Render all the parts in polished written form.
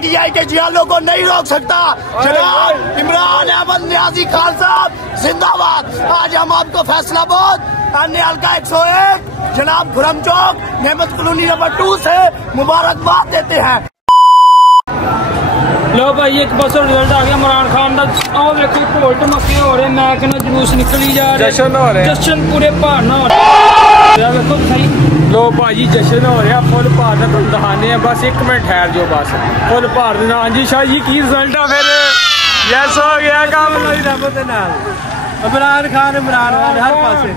PTI के जियालों को नहीं रोक सकता। जनाब इमरान अहमद न्याजी खान साहब जिंदाबाद। आज हम आपको फैसलाबाद अन्य हल्का 101 जनाब खुरम चौक नेमत कॉलोनी नंबर 2 से मुबारकबाद देते हैं। लो भाई एक बस रिजल्ट आ गया इमरान खान का। आओ देखो ढोल ढमके हो रहे, मैं कहना जुलूस निकली जा रहे, जश्न हो रहे, जश्न पूरे भार हो रहे। देखो सही लो भाजी जश्न हो रहा फुल भार का तुम दिखाने बस 1 मिनट ठहर जो बस फुल भार देना। हाँ जी शाह जी की रिजल्ट है फिर यस हो गया काम इमरान खान हर पासे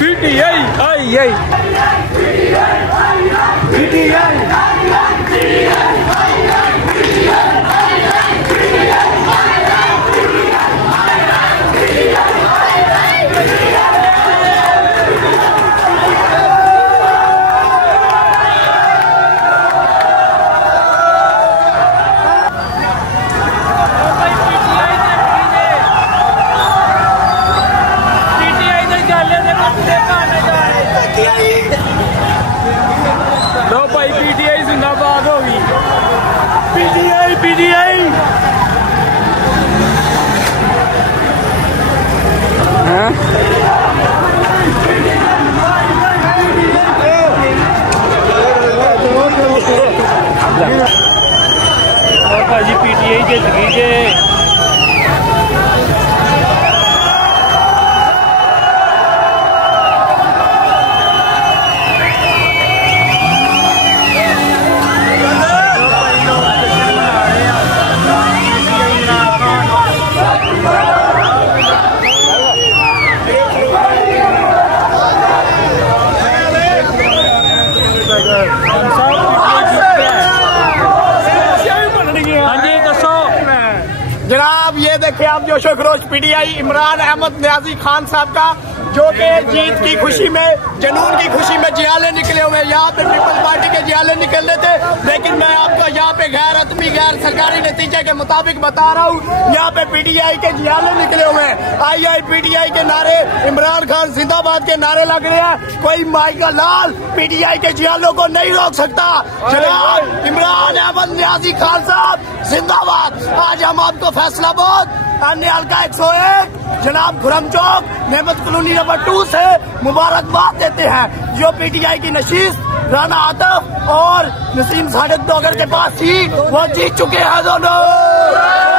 पीटीआई आई लो भाई पीटीआई जिंदाबाद होगी। पीटीआई भाजी पीटीआई के जगीजे जनाब ये देखिए आप जोशो खरोश पीटीआई इमरान अहमद न्याजी खान साहब का जो कि जीत की खुशी में जनून की खुशी में जियाले निकले हुए। यहाँ पे पीपल्स पार्टी के जियाले निकलने थे, लेकिन मैं आपको यहाँ पे गैर रस्मी गैर सरकारी नतीजे के मुताबिक बता रहा हूँ यहाँ पे पीटीआई के जियाले निकले हुए हैं। आई पीटीआई के नारे, इमरान खान जिंदाबाद के नारे लग रहे हैं। कोई माई का लाल पीटीआई के जियालों को नहीं रोक सकता। जनाब इमरान अहमद न्याजी खान साहब जिंदाबाद। आज हम आपको फैसलाबाद अन्य हल्का 101 जनाब खुरम चौक नेमत कॉलोनी नंबर 2 से मुबारकबाद देते हैं। जो पीटीआई की नशीस राना आतफ और नसीम सादिक डोगर के पास थी वो जीत चुके हैं दोनों।